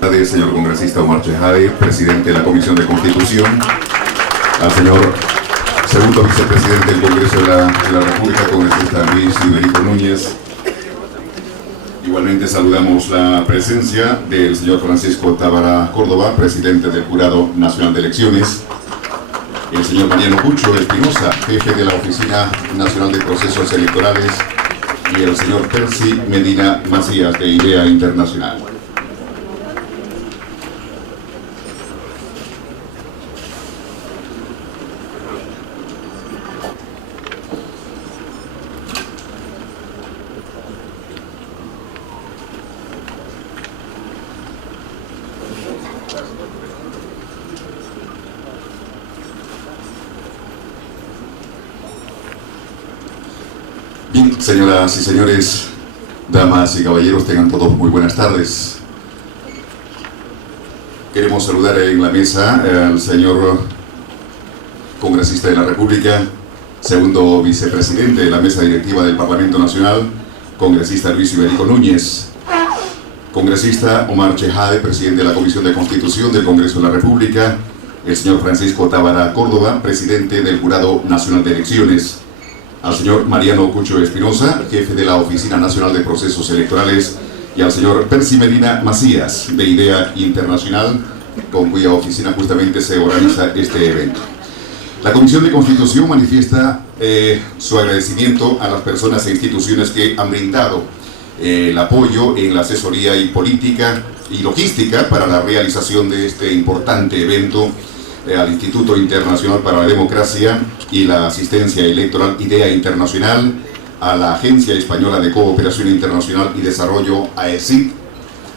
Gracias, señor congresista Omar Chejade, presidente de la Comisión de Constitución, al señor segundo vicepresidente del Congreso de la República, congresista Luis Iberico Núñez. Igualmente saludamos la presencia del señor Francisco Tábara Córdoba, presidente del Jurado Nacional de Elecciones, el señor Mariano Cucho Espinosa, jefe de la Oficina Nacional de Procesos Electorales, y el señor Percy Medina Macías, de IDEA Internacional. Bien, señoras y señores, damas y caballeros, tengan todos muy buenas tardes. Queremos saludar en la mesa al señor congresista de la República, segundo vicepresidente de la mesa directiva del Parlamento Nacional, congresista Luis Iberico Núñez, congresista Omar Chejade, presidente de la Comisión de Constitución del Congreso de la República, el señor Francisco Tábara Córdoba, presidente del Jurado Nacional de Elecciones, al señor Mariano Cucho Espinosa, jefe de la Oficina Nacional de Procesos Electorales, y al señor Percy Medina Macías, de IDEA Internacional, con cuya oficina justamente se organiza este evento. La Comisión de Constitución manifiesta su agradecimiento a las personas e instituciones que han brindado el apoyo en la asesoría y política y logística para la realización de este importante evento, al Instituto Internacional para la Democracia y la Asistencia Electoral IDEA Internacional, a la Agencia Española de Cooperación Internacional y Desarrollo, AECID,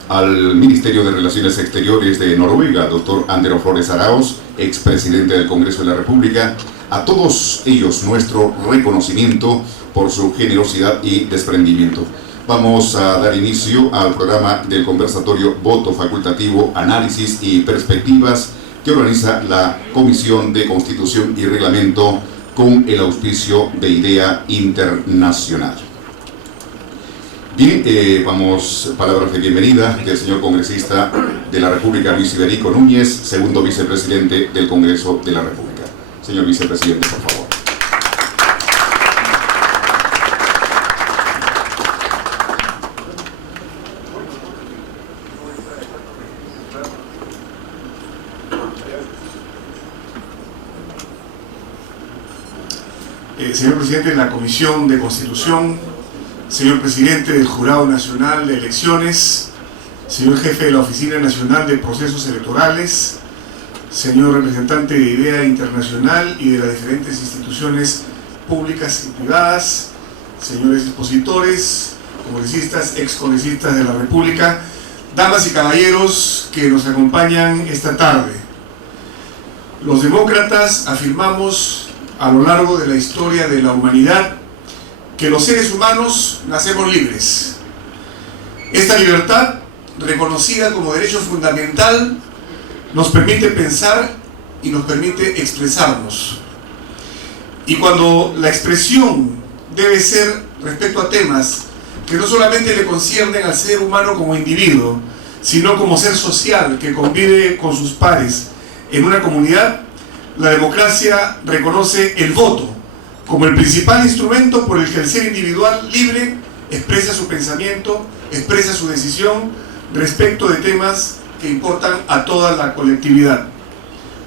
al Ministerio de Relaciones Exteriores de Noruega, doctor Andero Flores Arauz, expresidente del Congreso de la República. A todos ellos nuestro reconocimiento por su generosidad y desprendimiento. Vamos a dar inicio al programa del conversatorio Voto Facultativo, Análisis y Perspectivas, que organiza la Comisión de Constitución y Reglamento con el auspicio de IDEA Internacional. Bien, palabras de bienvenida del señor congresista de la República, Luis Iberico Núñez, segundo vicepresidente del Congreso de la República. Señor vicepresidente, por favor. Señor presidente de la Comisión de Constitución, señor presidente del Jurado Nacional de Elecciones, señor jefe de la Oficina Nacional de Procesos Electorales, señor representante de IDEA Internacional y de las diferentes instituciones públicas y privadas, señores expositores, congresistas, excongresistas de la República, damas y caballeros que nos acompañan esta tarde. Los demócratas afirmamos a lo largo de la historia de la humanidad que los seres humanos nacemos libres. Esta libertad, reconocida como derecho fundamental, nos permite pensar y nos permite expresarnos. Y cuando la expresión debe ser respecto a temas que no solamente le conciernen al ser humano como individuo, sino como ser social que convive con sus pares en una comunidad, la democracia reconoce el voto como el principal instrumento por el que el ser individual libre expresa su pensamiento, expresa su decisión respecto de temas que importan a toda la colectividad.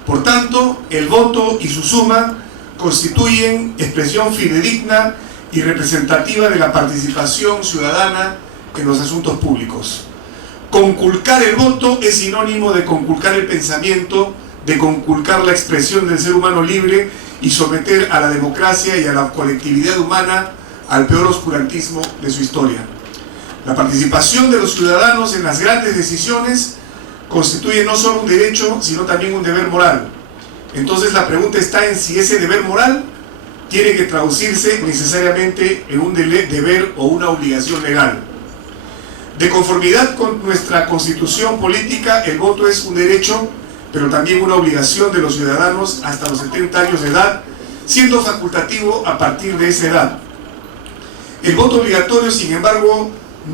Por tanto, el voto y su suma constituyen expresión fidedigna y representativa de la participación ciudadana en los asuntos públicos. Conculcar el voto es sinónimo de conculcar el pensamiento, de conculcar la expresión del ser humano libre y someter a la democracia y a la colectividad humana al peor oscurantismo de su historia. La participación de los ciudadanos en las grandes decisiones constituye no solo un derecho, sino también un deber moral. Entonces la pregunta está en si ese deber moral tiene que traducirse necesariamente en un deber o una obligación legal. De conformidad con nuestra constitución política, el voto es un derecho, pero también una obligación de los ciudadanos hasta los 70 años de edad, siendo facultativo a partir de esa edad. El voto obligatorio, sin embargo,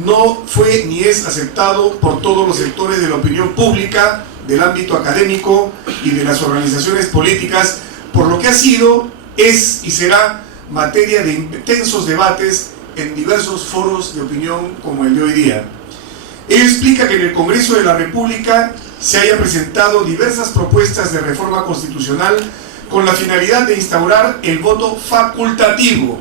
no fue ni es aceptado por todos los sectores de la opinión pública, del ámbito académico y de las organizaciones políticas, por lo que ha sido, es y será materia de intensos debates en diversos foros de opinión como el de hoy día. Ello explica que en el Congreso de la República se haya presentado diversas propuestas de reforma constitucional con la finalidad de instaurar el voto facultativo,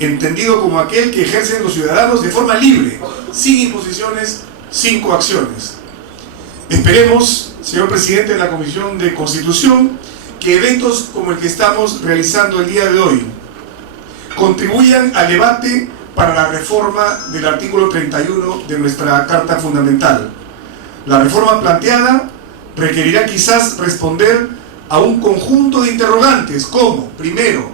entendido como aquel que ejercen los ciudadanos de forma libre, sin imposiciones, sin coacciones. Esperemos, señor presidente de la Comisión de Constitución, que eventos como el que estamos realizando el día de hoy contribuyan al debate para la reforma del artículo 31 de nuestra Carta Fundamental. La reforma planteada requerirá quizás responder a un conjunto de interrogantes como, primero,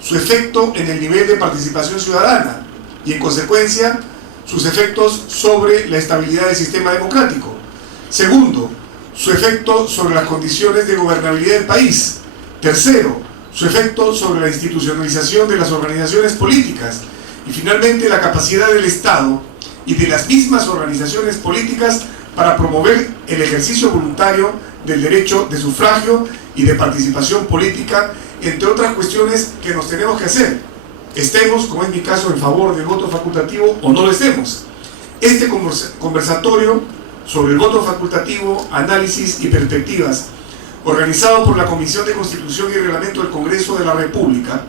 su efecto en el nivel de participación ciudadana y, en consecuencia, sus efectos sobre la estabilidad del sistema democrático. Segundo, su efecto sobre las condiciones de gobernabilidad del país. Tercero, su efecto sobre la institucionalización de las organizaciones políticas. Y finalmente, la capacidad del Estado y de las mismas organizaciones políticas para promover el ejercicio voluntario del derecho de sufragio y de participación política, entre otras cuestiones que nos tenemos que hacer, estemos, como es mi caso, en favor del voto facultativo o no lo estemos. Este conversatorio sobre el voto facultativo, análisis y perspectivas, organizado por la Comisión de Constitución y Reglamento del Congreso de la República,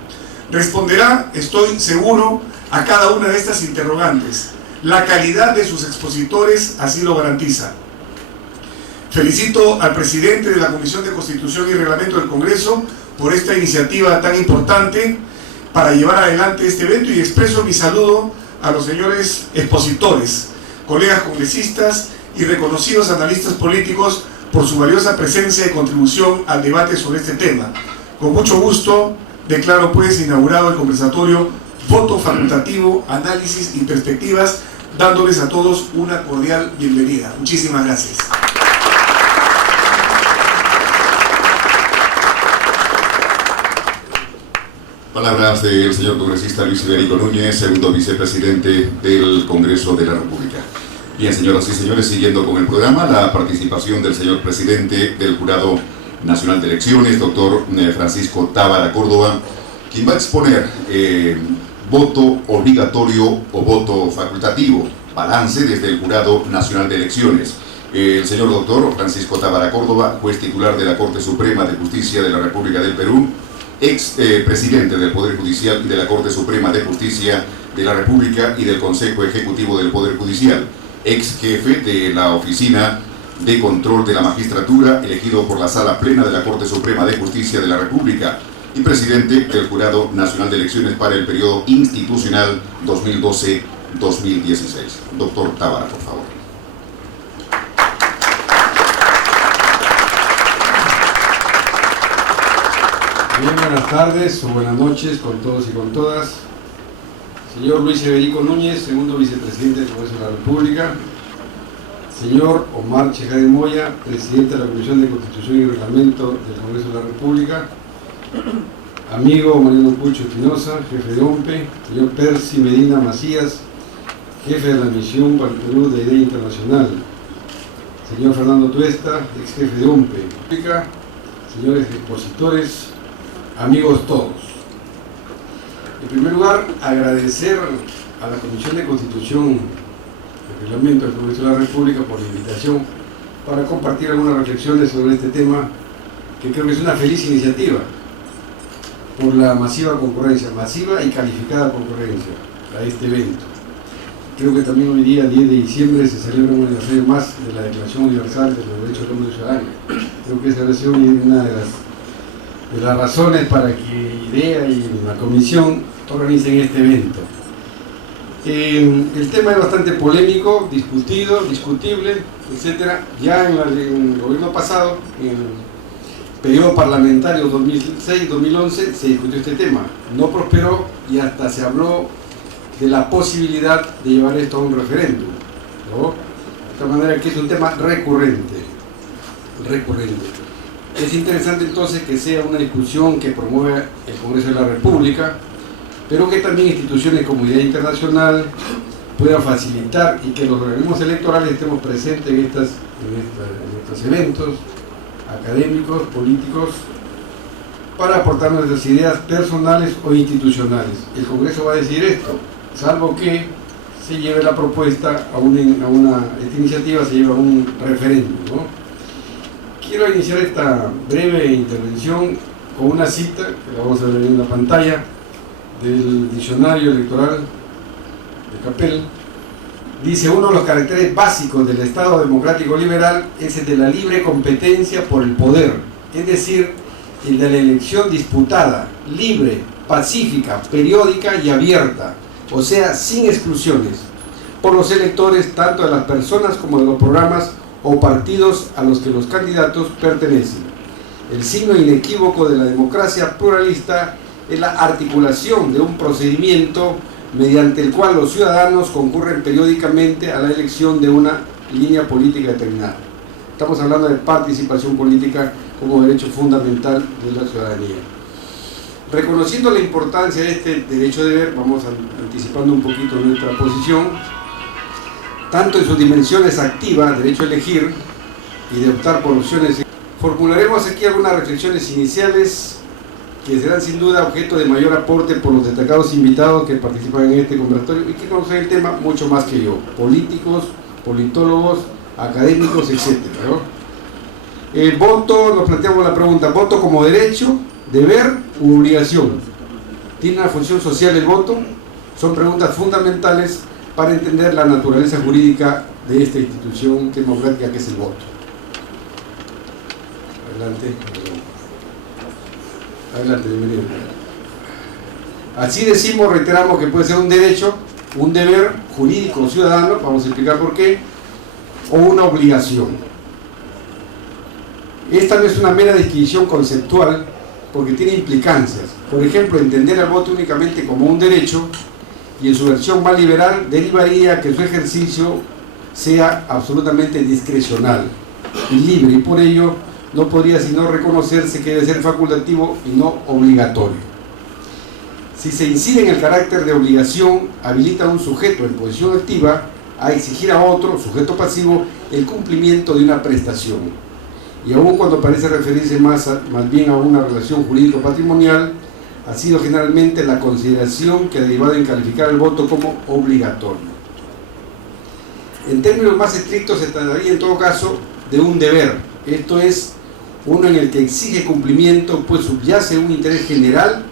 responderá, estoy seguro, a cada una de estas interrogantes. La calidad de sus expositores así lo garantiza. Felicito al presidente de la Comisión de Constitución y Reglamento del Congreso por esta iniciativa tan importante para llevar adelante este evento y expreso mi saludo a los señores expositores, colegas congresistas y reconocidos analistas políticos por su valiosa presencia y contribución al debate sobre este tema. Con mucho gusto declaro pues inaugurado el conversatorio Voto Facultativo, Análisis y Perspectivas, dándoles a todos una cordial bienvenida. Muchísimas gracias. Palabras del señor congresista Luis Iberico Núñez, segundo vicepresidente del Congreso de la República. Bien, señoras y señores, siguiendo con el programa, la participación del señor presidente del Jurado Nacional de Elecciones, doctor Francisco Tábara Córdoba, quien va a exponer voto obligatorio o voto facultativo, balance desde el Jurado Nacional de Elecciones. El señor doctor Francisco Tábara Córdoba, juez titular de la Corte Suprema de Justicia de la República del Perú, ex presidente del Poder Judicial y de la Corte Suprema de Justicia de la República y del Consejo Ejecutivo del Poder Judicial, ex jefe de la Oficina de Control de la Magistratura, elegido por la Sala Plena de la Corte Suprema de Justicia de la República, y presidente del Jurado Nacional de Elecciones para el periodo institucional 2012-2016. Doctor Tábara, por favor. Bien, buenas tardes o buenas noches con todos y con todas. Señor Luis Iberico Núñez, segundo vicepresidente del Congreso de la República. Señor Omar Chejade Moya, presidente de la Comisión de Constitución y Reglamento del Congreso de la República. Amigo Mariano Pucho Espinosa, jefe de OMPE. Señor Percy Medina Macías, jefe de la Misión para el Perú de Idea Internacional. Señor Fernando Tuesta, ex jefe de OMPE. Señores expositores, amigos todos. En primer lugar, agradecer a la Comisión de Constitución y Reglamento del Congreso de la República por la invitación para compartir algunas reflexiones sobre este tema, que creo que es una feliz iniciativa por la masiva concurrencia, masiva y calificada concurrencia a este evento. Creo que también hoy día, 10 de diciembre, se celebra un aniversario más de la Declaración Universal de los Derechos del Hombre y Ciudadano. Creo que esa es una de las razones para que IDEA y la Comisión organicen este evento. El tema es bastante polémico, discutido, discutible, etc. Ya en el gobierno pasado, en el periodo parlamentario 2006-2011, se discutió este tema. No prosperó y hasta se habló de la posibilidad de llevar esto a un referéndum, ¿no? De tal manera que es un tema recurrente. Es interesante entonces que sea una discusión que promueva el Congreso de la República, pero que también instituciones como Idea Internacional, pueda facilitar y que los organismos electorales estemos presentes en estos eventos académicos, políticos, para aportar nuestras ideas personales o institucionales. El Congreso va a decir esto, salvo que se lleve la propuesta esta iniciativa se lleve a un referéndum, ¿no? Quiero iniciar esta breve intervención con una cita, que la vamos a ver en la pantalla, del diccionario electoral de Capel. Dice: uno de los caracteres básicos del Estado democrático liberal es el de la libre competencia por el poder, es decir, el de la elección disputada, libre, pacífica, periódica y abierta, o sea, sin exclusiones, por los electores tanto de las personas como de los programas o partidos a los que los candidatos pertenecen. El signo inequívoco de la democracia pluralista es la articulación de un procedimiento mediante el cual los ciudadanos concurren periódicamente a la elección de una línea política determinada. Estamos hablando de participación política como derecho fundamental de la ciudadanía. Reconociendo la importancia de este derecho de ver, vamos anticipando un poquito nuestra posición, tanto en sus dimensiones activas, derecho a elegir y de optar por opciones. Formularemos aquí algunas reflexiones iniciales que serán sin duda objeto de mayor aporte por los destacados invitados que participan en este conversatorio y que conocen el tema mucho más que yo, políticos, politólogos, académicos, etc., ¿no? El voto, nos planteamos la pregunta: ¿voto como derecho, deber u obligación? ¿Tiene una función social el voto? Son preguntas fundamentales para entender la naturaleza jurídica de esta institución democrática que es el voto. Adelante. Adelante, bienvenido. Así decimos, reiteramos que puede ser un derecho, un deber jurídico o ciudadano, vamos a explicar por qué, o una obligación. Esta no es una mera disquisición conceptual porque tiene implicancias. Por ejemplo, entender el voto únicamente como un derecho y en su versión más liberal derivaría que su ejercicio sea absolutamente discrecional y libre, y por ello no podría sino reconocerse que debe ser facultativo y no obligatorio. Si se incide en el carácter de obligación, habilita a un sujeto en posición activa a exigir a otro, sujeto pasivo, el cumplimiento de una prestación. Y aun cuando parece referirse más bien a una relación jurídico-patrimonial, ha sido generalmente la consideración que ha derivado en calificar el voto como obligatorio. En términos más estrictos se trataría en todo caso de un deber, esto es, uno en el que exige cumplimiento pues subyace un interés general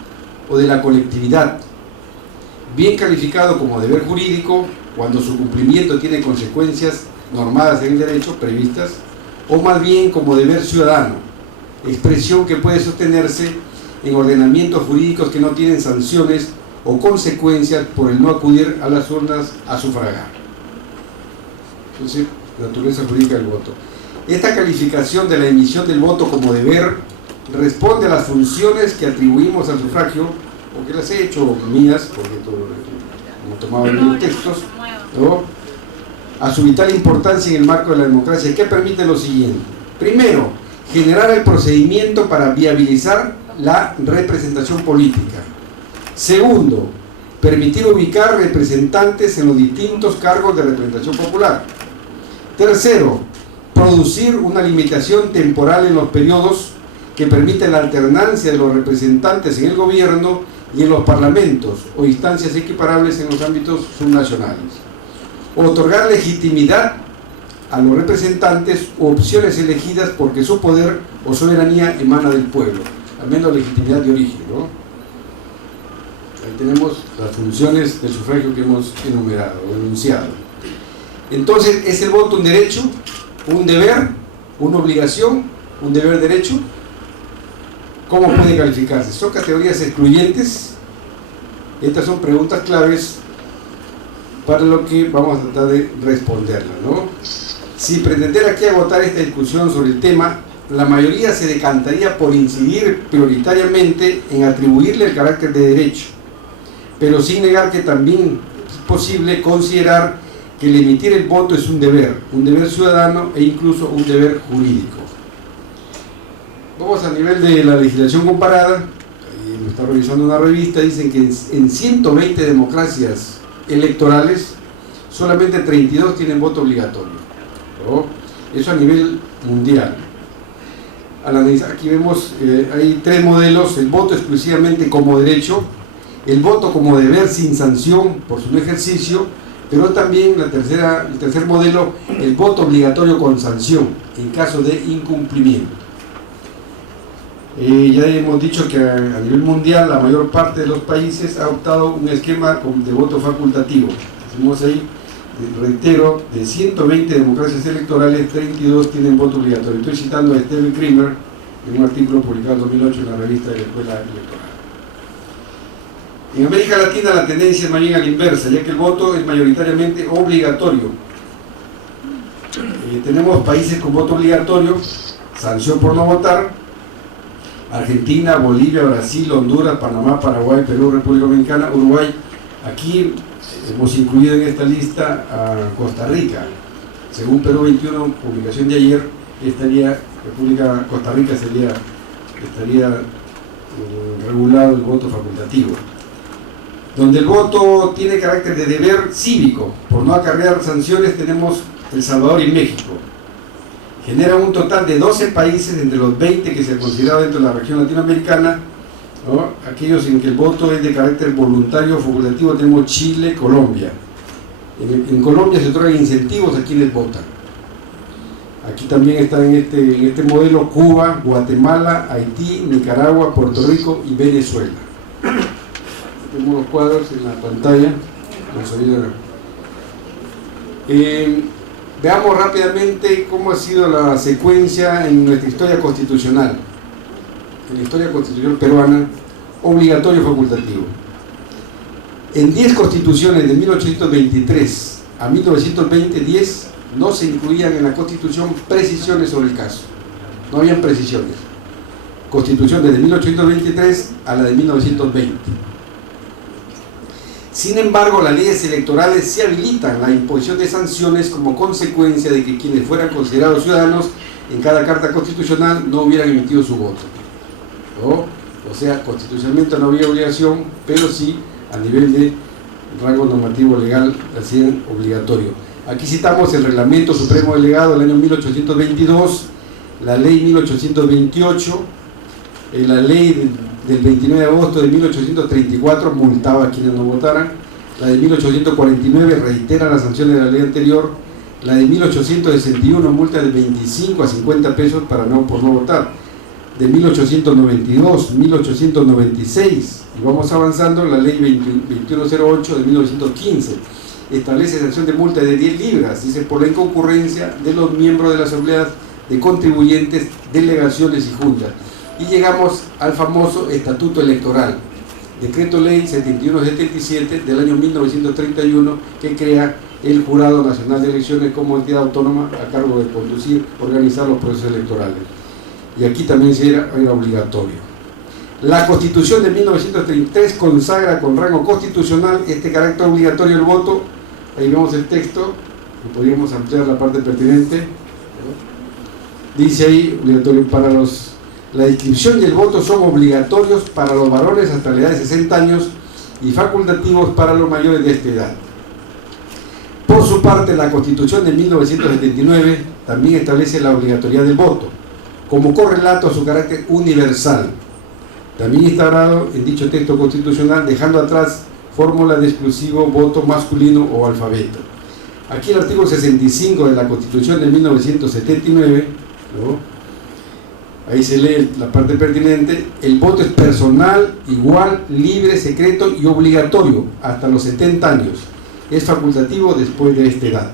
o de la colectividad, bien calificado como deber jurídico cuando su cumplimiento tiene consecuencias normadas en el derecho previstas, o más bien como deber ciudadano, expresión que puede sostenerse en ordenamientos jurídicos que no tienen sanciones o consecuencias por el no acudir a las urnas a sufragar. Entonces, naturaleza jurídica del voto. Esta calificación de la emisión del voto como deber responde a las funciones que atribuimos al sufragio, o que las he hecho mías, porque hemos tomado los textos, ¿no?, a su vital importancia en el marco de la democracia, que permite lo siguiente. Primero, generar el procedimiento para viabilizar la representación política. Segundo, permitir ubicar representantes en los distintos cargos de representación popular. Tercero, producir una limitación temporal en los periodos que permiten la alternancia de los representantes en el gobierno y en los parlamentos o instancias equiparables en los ámbitos subnacionales. Otorgar legitimidad a los representantes u opciones elegidas porque su poder o soberanía emana del pueblo, al menos legitimidad de origen, ¿no? Ahí tenemos las funciones del sufragio que hemos enumerado o enunciado. Entonces, ¿es el voto un derecho, un deber, una obligación, un deber derecho? ¿Cómo puede calificarse? ¿Son categorías excluyentes? Estas son preguntas claves para lo que vamos a tratar de responderla, ¿no? Si pretender aquí agotar esta discusión sobre el tema, la mayoría se decantaría por incidir prioritariamente en atribuirle el carácter de derecho, pero sin negar que también es posible considerar que el emitir el voto es un deber ciudadano e incluso un deber jurídico. Vamos a nivel de la legislación comparada, ahí lo está revisando una revista, dicen que en 120 democracias electorales solamente 32 tienen voto obligatorio, ¿no? Eso a nivel mundial. Al analizar, aquí vemos, hay 3 modelos: el voto exclusivamente como derecho, el voto como deber sin sanción por su no ejercicio, pero también el tercer modelo, el voto obligatorio con sanción en caso de incumplimiento. Ya hemos dicho que a nivel mundial la mayor parte de los países ha optado un esquema de voto facultativo. Hacemos ahí, reitero, de 120 democracias electorales, 32 tienen voto obligatorio. Estoy citando a Stephen Kramer en un artículo publicado en 2008 en la revista de la Escuela Electoral. En América Latina la tendencia es más bien a la inversa, ya que el voto es mayoritariamente obligatorio. Tenemos países con voto obligatorio, sanción por no votar: Argentina, Bolivia, Brasil, Honduras, Panamá, Paraguay, Perú, República Dominicana, Uruguay. Aquí hemos incluido en esta lista a Costa Rica. Según Perú 21, publicación de ayer, Costa Rica estaría regulado el voto facultativo. Donde el voto tiene carácter de deber cívico, por no acarrear sanciones, tenemos El Salvador y México. Genera un total de 12 países entre los 20 que se han considerado dentro de la región latinoamericana, ¿no? Aquellos en que el voto es de carácter voluntario o facultativo, tenemos Chile, Colombia. En Colombia se otorgan incentivos a quienes votan. Aquí también está en este modelo Cuba, Guatemala, Haití, Nicaragua, Puerto Rico y Venezuela. Tenemos los cuadros en la pantalla. Veamos rápidamente cómo ha sido la secuencia en nuestra historia constitucional. En la historia constitucional peruana, obligatorio facultativo. En 10 constituciones de 1823 a 1920, no se incluían en la Constitución precisiones sobre el caso. No habían precisiones. Constitución desde 1823 a la de 1920. Sin embargo, las leyes electorales sí habilitan la imposición de sanciones como consecuencia de que quienes fueran considerados ciudadanos en cada carta constitucional no hubieran emitido su voto, ¿no? O sea, constitucionalmente no había obligación, pero sí a nivel de rango normativo legal hacían obligatorio. Aquí citamos el Reglamento Supremo Delegado del año 1822, la Ley 1828, la Ley del 29 de agosto de 1834 multaba a quienes no votaran, la de 1849 reitera las sanciones de la ley anterior, la de 1861 multa de 25 a 50 pesos por no votar, de 1892, 1896, y vamos avanzando, la ley 2108 de 1915 establece sanción de multa de 10 libras, dice, por la inconcurrencia de los miembros de las asambleas de contribuyentes, delegaciones y juntas. Y llegamos al famoso Estatuto Electoral, Decreto Ley 7177 del año 1931, que crea el Jurado Nacional de Elecciones como entidad autónoma a cargo de conducir, organizar los procesos electorales. Y aquí también era obligatorio. La Constitución de 1933 consagra con rango constitucional este carácter obligatorio del voto. Ahí vemos el texto, que podríamos ampliar la parte pertinente. Dice ahí, obligatorio para la inscripción y el voto son obligatorios para los varones hasta la edad de 60 años y facultativos para los mayores de esta edad. Por su parte, la Constitución de 1979 también establece la obligatoriedad del voto, como correlato a su carácter universal, también instaurado en dicho texto constitucional, dejando atrás fórmula de exclusivo voto masculino o alfabeto. Aquí el artículo 65 de la Constitución de 1979, ¿no? Ahí se lee la parte pertinente: el voto es personal, igual, libre, secreto y obligatorio hasta los 70 años. Es facultativo después de esta edad.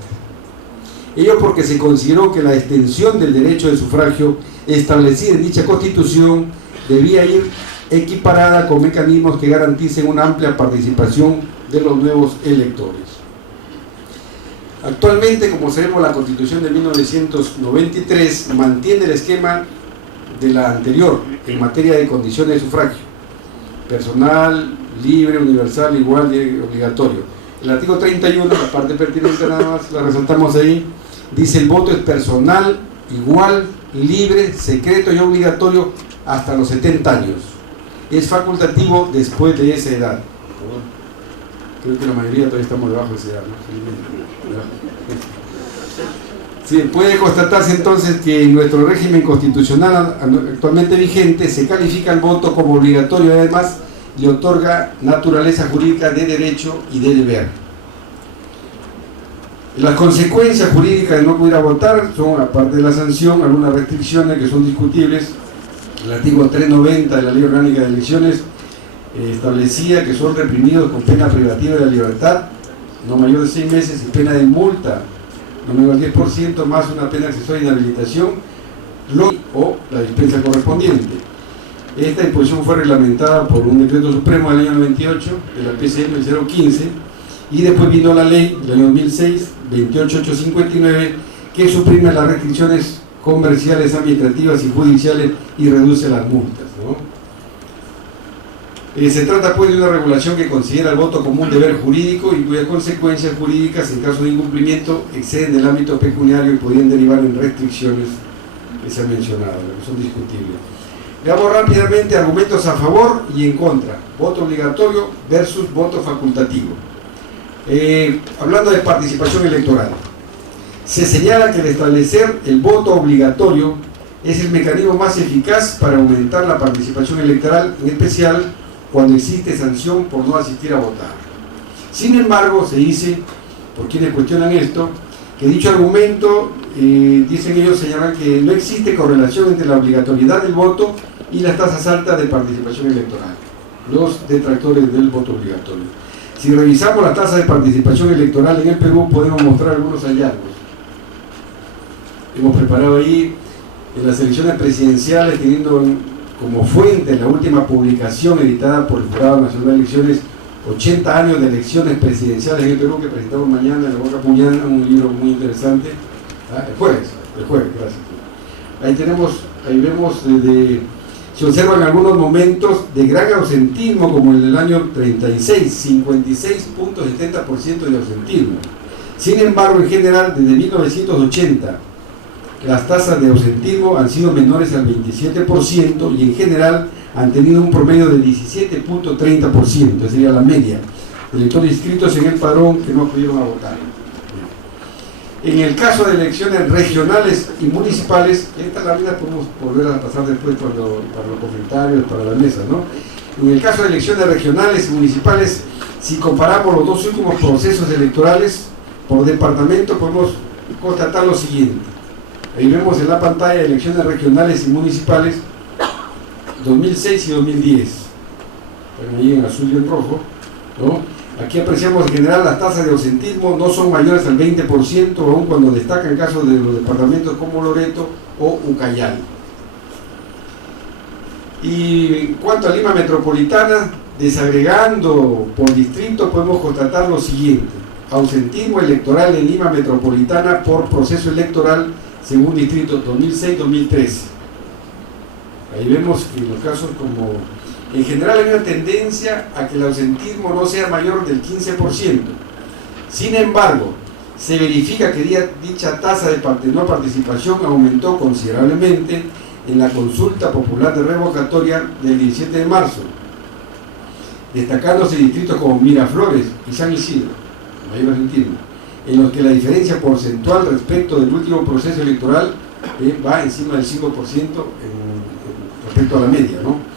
Ello porque se consideró que la extensión del derecho de sufragio establecida en dicha Constitución debía ir equiparada con mecanismos que garanticen una amplia participación de los nuevos electores. Actualmente, como sabemos, la Constitución de 1993 mantiene el esquema de la anterior en materia de condiciones de sufragio: personal, libre, universal, igual y obligatorio. El artículo 31, la parte pertinente nada más, la resaltamos ahí, dice: el voto es personal, igual, libre, secreto y obligatorio hasta los 70 años. Es facultativo después de esa edad. Creo que la mayoría todavía estamos debajo de esa edad, ¿no? Sí, puede constatarse entonces que en nuestro régimen constitucional actualmente vigente se califica el voto como obligatorio y además le otorga naturaleza jurídica de derecho y de deber. Las consecuencias jurídicas de no poder votar son, aparte de la sanción, algunas restricciones que son discutibles. El artículo 390 de la Ley Orgánica de Elecciones establecía que son reprimidos con pena privativa de la libertad, no mayor de 6 meses, y pena de multa, no menor al 10%, más una pena accesoria de inhabilitación o la dispensa correspondiente. Esta disposición fue reglamentada por un decreto supremo del año 98, de la PCM 015, y después vino la ley del año 2006, 28859, que suprime las restricciones comerciales, administrativas y judiciales y reduce las multas, ¿no? Se trata pues de una regulación que considera el voto como un deber jurídico y cuyas consecuencias jurídicas en caso de incumplimiento exceden del ámbito pecuniario y podrían derivar en restricciones que se han mencionado, que son discutibles. Veamos rápidamente argumentos a favor y en contra. Voto obligatorio versus voto facultativo. Hablando de participación electoral, se señala que al establecer el voto obligatorio es el mecanismo más eficaz para aumentar la participación electoral, en especial cuando existe sanción por no asistir a votar. Sin embargo, se dice, por quienes cuestionan esto, que dicho argumento, dicen ellos, señalan que no existe correlación entre la obligatoriedad del voto y las tasas altas de participación electoral, los detractores del voto obligatorio. Si revisamos la tasa de participación electoral en el Perú, podemos mostrar algunos hallazgos. Hemos preparado ahí en las elecciones presidenciales, teniendo como fuente la última publicación editada por el Jurado Nacional de Elecciones, 80 años de elecciones presidenciales en el Perú, que presentamos mañana en la Boca Puñana, un libro muy interesante. El jueves, gracias. Ahí vemos se observan algunos momentos de gran ausentismo, como en el año 36, 56.70% de ausentismo. Sin embargo, en general, desde 1980, las tasas de ausentismo han sido menores al 27% y en general han tenido un promedio de 17.30%, esa sería la media, de electores inscritos en el padrón que no acudieron a votar. En el caso de elecciones regionales y municipales, esta la vida podemos volver a pasar después para los comentarios, para la mesa, ¿no? En el caso de elecciones regionales y municipales, si comparamos los dos últimos procesos electorales por departamento, podemos constatar lo siguiente. Ahí vemos en la pantalla elecciones regionales y municipales 2006 y 2010. Bueno, ahí en azul y en rojo, ¿no? Aquí apreciamos en general las tasas de ausentismo no son mayores al 20%, aun cuando destacan casos de los departamentos como Loreto o Ucayali. Y en cuanto a Lima Metropolitana, desagregando por distrito, podemos constatar lo siguiente. Ausentismo electoral en Lima Metropolitana por proceso electoral según distrito 2006-2013. Ahí vemos que en los casos como... En general hay una tendencia a que el ausentismo no sea mayor del 15%. Sin embargo, se verifica que dicha tasa de no participación aumentó considerablemente en la consulta popular de revocatoria del 17 de marzo, destacándose distritos como Miraflores y San Isidro, mayor ausentismo, en los que la diferencia porcentual respecto del último proceso electoral va encima del 5% respecto a la media, ¿no?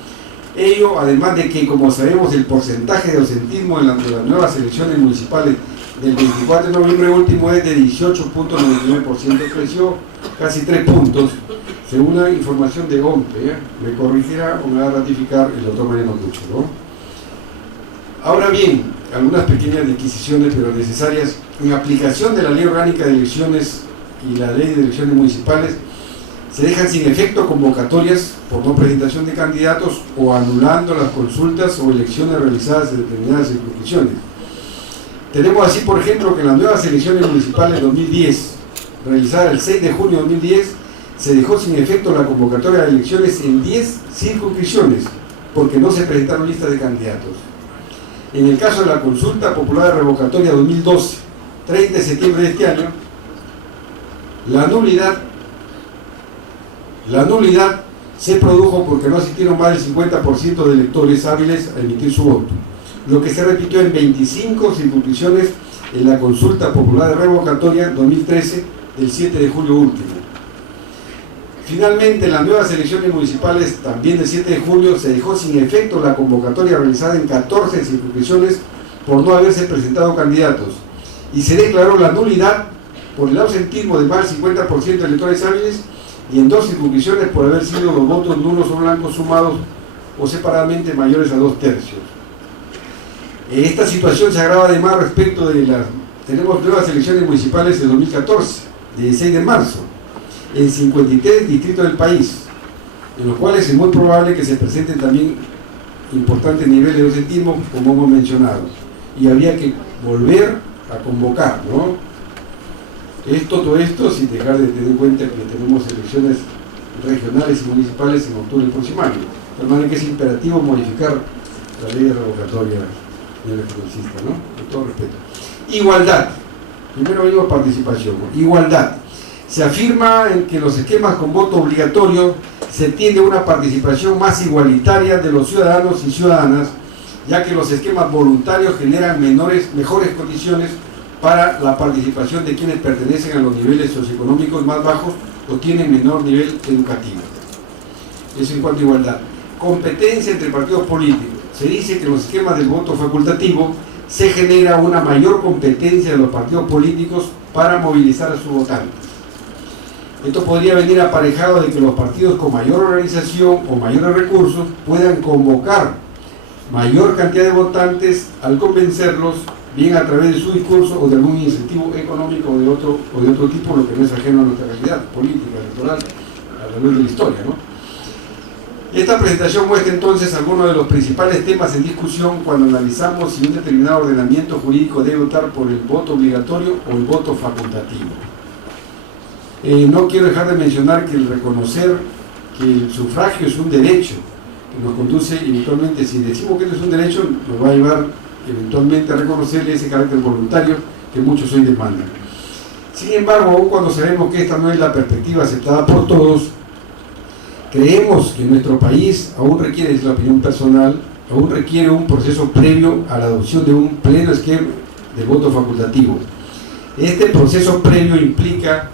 Ello, además de que, como sabemos, el porcentaje de ausentismo de las nuevas elecciones municipales del 24 de noviembre último es de 18.99%, creció casi 3 puntos, según la información de OMPE. Me corregirá o me va a ratificar el doctor Mariano Cucho, ¿no? Ahora bien, algunas pequeñas disquisiciones, pero necesarias. En aplicación de la Ley Orgánica de Elecciones y la Ley de Elecciones Municipales, se dejan sin efecto convocatorias por no presentación de candidatos o anulando las consultas o elecciones realizadas en determinadas circunscripciones. Tenemos así, por ejemplo, que en las nuevas elecciones municipales 2010, realizadas el 6 de junio de 2010, se dejó sin efecto la convocatoria de elecciones en 10 circunscripciones, porque no se presentaron listas de candidatos. En el caso de la consulta popular de revocatoria 2012, 30 de septiembre de este año, la nulidad se produjo porque no asistieron más del 50% de electores hábiles a emitir su voto. lo que se repitió en 25 circunscripciones en la consulta popular de revocatoria 2013 del 7 de julio último. Finalmente, en las nuevas elecciones municipales, también del 7 de julio, se dejó sin efecto la convocatoria realizada en 14 circunscripciones por no haberse presentado candidatos, y se declaró la nulidad por el ausentismo de más del 50% de electores hábiles, y en 2 circunscripciones por haber sido los votos nulos o blancos sumados o separadamente mayores a 2/3. Esta situación se agrava además respecto de tenemos nuevas elecciones municipales de 2014, de 6 de marzo, en 53 distritos del país, en los cuales es muy probable que se presenten también importantes niveles de ausentismo, como hemos mencionado, y habría que volver a convocar, ¿no? Todo esto sin dejar de tener en cuenta que tenemos elecciones regionales y municipales en octubre del próximo año, de tal manera que es imperativo modificar la ley de revocatoria, señor congresista, ¿no? Con todo respeto. Igualdad. Primero vimos participación. Igualdad. Se afirma en que los esquemas con voto obligatorio se tiende a una participación más igualitaria de los ciudadanos y ciudadanas, ya que los esquemas voluntarios generan mejores condiciones para la participación de quienes pertenecen a los niveles socioeconómicos más bajos o tienen menor nivel educativo. Eso en cuanto a igualdad. Competencia entre partidos políticos. Se dice que en los esquemas del voto facultativo se genera una mayor competencia de los partidos políticos para movilizar a sus votantes. Esto podría venir aparejado de que los partidos con mayor organización o mayores recursos puedan convocar mayor cantidad de votantes al convencerlos, bien a través de su discurso o de algún incentivo económico o de otro tipo, lo que no es ajeno a nuestra realidad política, electoral, a la luz de la historia, ¿no? Esta presentación muestra entonces algunos de los principales temas en discusión cuando analizamos si un determinado ordenamiento jurídico debe optar por el voto obligatorio o el voto facultativo. No quiero dejar de mencionar que el reconocer que el sufragio es un derecho que nos conduce eventualmente, si decimos que no es un derecho, nos va a llevar eventualmente a reconocerle ese carácter voluntario que muchos hoy demandan. Sin embargo, aun cuando sabemos que esta no es la perspectiva aceptada por todos, creemos que nuestro país aún requiere, es la opinión personal, aún requiere un proceso previo a la adopción de un pleno esquema de voto facultativo. Este proceso previo implica,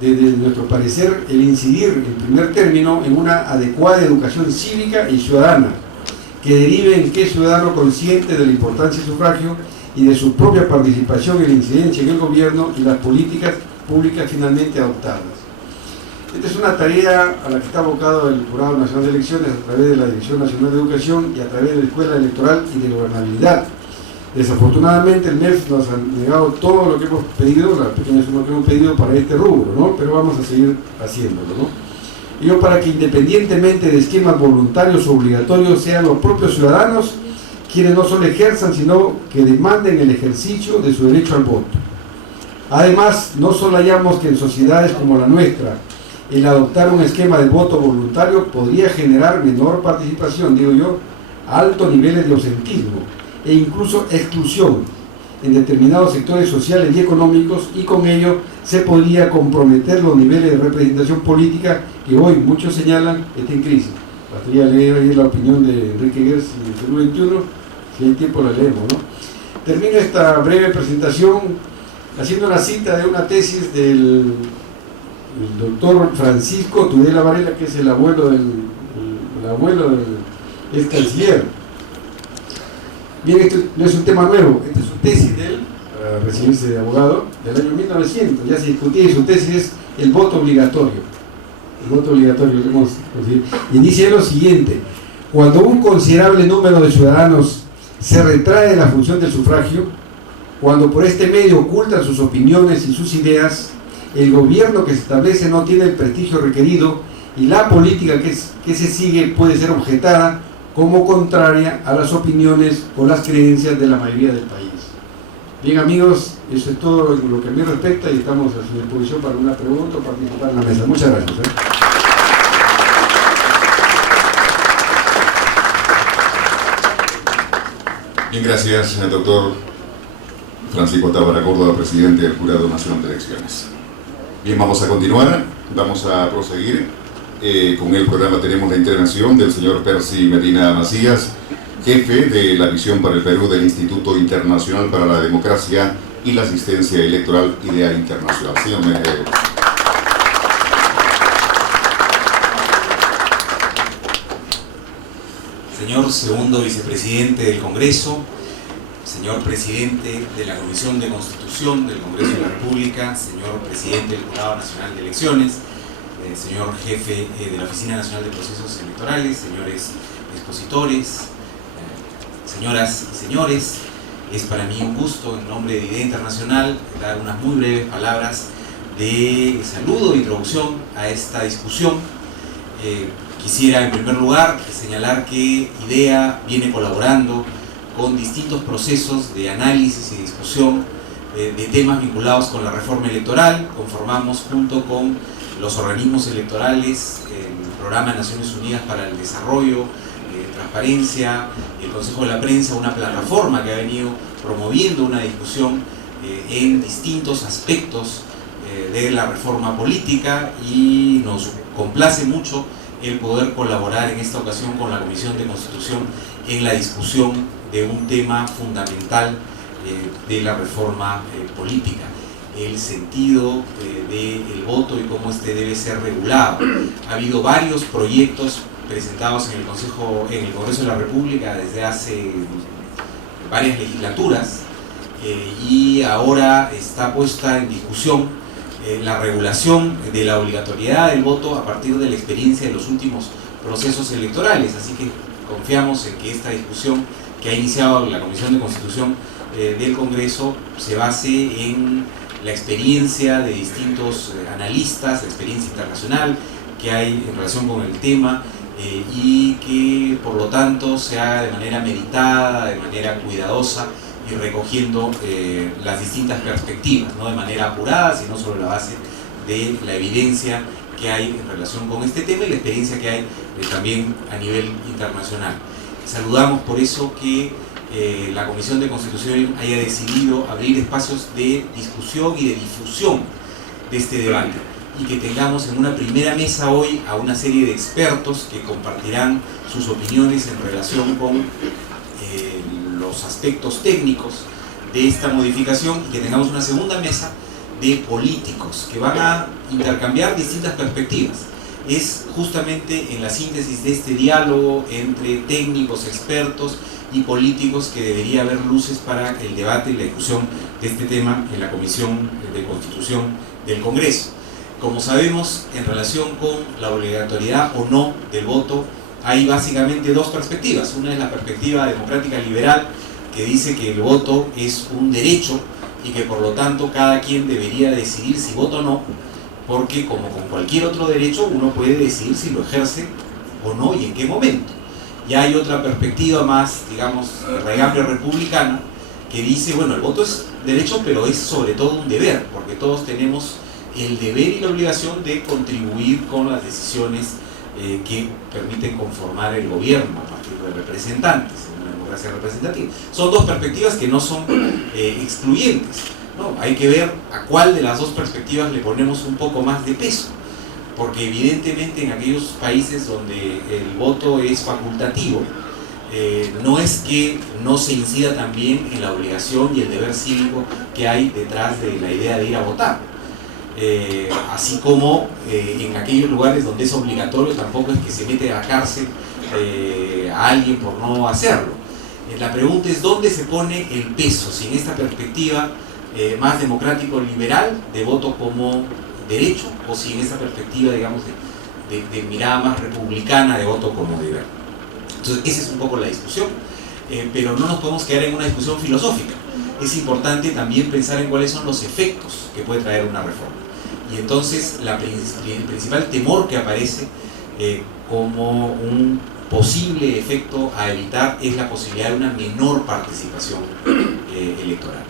desde nuestro parecer, el incidir en primer término en una adecuada educación cívica y ciudadana, que derive en que ciudadano consciente de la importancia del sufragio y de su propia participación en la incidencia en el gobierno y las políticas públicas finalmente adoptadas. Esta es una tarea a la que está abocado el Jurado Nacional de Elecciones a través de la Dirección Nacional de Educación y a través de la Escuela Electoral y de Gobernabilidad. Desafortunadamente el MEF nos ha negado todo lo que hemos pedido, la pequeña suma que hemos pedido para este rubro, ¿no? Pero vamos a seguir haciéndolo, ¿no? Y para que independientemente de esquemas voluntarios o obligatorios sean los propios ciudadanos quienes no solo ejerzan, sino que demanden el ejercicio de su derecho al voto. Además, no solo hallamos que en sociedades como la nuestra, el adoptar un esquema de voto voluntario podría generar menor participación, digo yo, altos niveles de ausentismo e incluso exclusión en determinados sectores sociales y económicos, y con ello se podría comprometer los niveles de representación política que hoy muchos señalan está en crisis. Bastaría leer ahí la opinión de Enrique Gers en el Perú 21, si hay tiempo la leemos, ¿no? Termino esta breve presentación haciendo una cita de una tesis del doctor Francisco Tudela Varela, que es el abuelo del ex canciller. Bien, esto no es un tema nuevo, esta es su tesis de él, para recibirse de abogado, del año 1900, ya se discutía, y su tesis es el voto obligatorio. El voto obligatorio, y dice lo siguiente: cuando un considerable número de ciudadanos se retrae de la función del sufragio, cuando por este medio ocultan sus opiniones y sus ideas, el gobierno que se establece no tiene el prestigio requerido y la política que se sigue puede ser objetada como contraria a las opiniones o las creencias de la mayoría del país. Bien, amigos, eso es todo lo que a mí respecta y estamos a su disposición para una pregunta o participar en la mesa. Muchas gracias. Bien, gracias, doctor Francisco Tábara Córdoba, presidente del Jurado Nacional de Elecciones. Bien, vamos a continuar, vamos a proseguir con el programa. Tenemos la intervención del señor Percy Medina Macías, jefe de la Visión para el Perú del Instituto Internacional para la Democracia y la Asistencia Electoral IDEA Internacional. Señor Menegheiro. Señor segundo vicepresidente del Congreso, señor presidente de la Comisión de Constitución del Congreso de la República, señor presidente del Jurado Nacional de Elecciones, señor jefe de la Oficina Nacional de Procesos Electorales, señores expositores, señoras y señores, es para mí un gusto, en nombre de IDEA Internacional, dar unas muy breves palabras de saludo e introducción a esta discusión. Quisiera en primer lugar señalar que IDEA viene colaborando con distintos procesos de análisis y discusión de temas vinculados con la reforma electoral. Conformamos junto con los organismos electorales, el Programa de Naciones Unidas para el Desarrollo, Transparencia, el Consejo de la Prensa, una plataforma que ha venido promoviendo una discusión en distintos aspectos de la reforma política, y nos complace mucho el poder colaborar en esta ocasión con la Comisión de Constitución en la discusión de un tema fundamental de la reforma política, el sentido del voto y cómo este debe ser regulado. Ha habido varios proyectos presentados en el Congreso de la República desde hace varias legislaturas, y ahora está puesta en discusión la regulación de la obligatoriedad del voto a partir de la experiencia de los últimos procesos electorales. Así que confiamos en que esta discusión que ha iniciado la Comisión de Constitución del Congreso se base en la experiencia de distintos analistas, la experiencia internacional que hay en relación con el tema, y que por lo tanto se haga de manera meditada, de manera cuidadosa, y recogiendo las distintas perspectivas, no de manera apurada, sino sobre la base de la evidencia que hay en relación con este tema y la experiencia que hay también a nivel internacional. Saludamos por eso que la Comisión de Constitución haya decidido abrir espacios de discusión y de difusión de este debate, y que tengamos en una primera mesa hoy a una serie de expertos que compartirán sus opiniones en relación con los aspectos técnicos de esta modificación, y que tengamos una segunda mesa de políticos que van a intercambiar distintas perspectivas. Es justamente en la síntesis de este diálogo entre técnicos, expertos y políticos que debería haber luces para el debate y la discusión de este tema en la Comisión de Constitución del Congreso. Como sabemos, en relación con la obligatoriedad o no del voto, hay básicamente dos perspectivas. Una es la perspectiva democrática liberal, que dice que el voto es un derecho y que por lo tanto cada quien debería decidir si vota o no, porque como con cualquier otro derecho uno puede decidir si lo ejerce o no y en qué momento. Y hay otra perspectiva más, digamos, regambre republicana, que dice, bueno, el voto es derecho, pero es sobre todo un deber, porque todos tenemos el deber y la obligación de contribuir con las decisiones que permiten conformar el gobierno a partir de representantes, en una democracia representativa. Son dos perspectivas que no son excluyentes, ¿no? Hay que ver a cuál de las dos perspectivas le ponemos un poco más de peso, porque evidentemente en aquellos países donde el voto es facultativo, no es que no se incida también en la obligación y el deber cívico que hay detrás de la idea de ir a votar. Así como en aquellos lugares donde es obligatorio, tampoco es que se mete a la cárcel a alguien por no hacerlo. La pregunta es dónde se pone el peso, si en esta perspectiva más democrático-liberal de voto como derecho, o si en esta perspectiva, digamos, de mirada más republicana de voto como deber. Entonces esa es un poco la discusión, pero no nos podemos quedar en una discusión filosófica. Es importante también pensar en cuáles son los efectos que puede traer una reforma. Y entonces el principal temor que aparece como un posible efecto a evitar es la posibilidad de una menor participación electoral.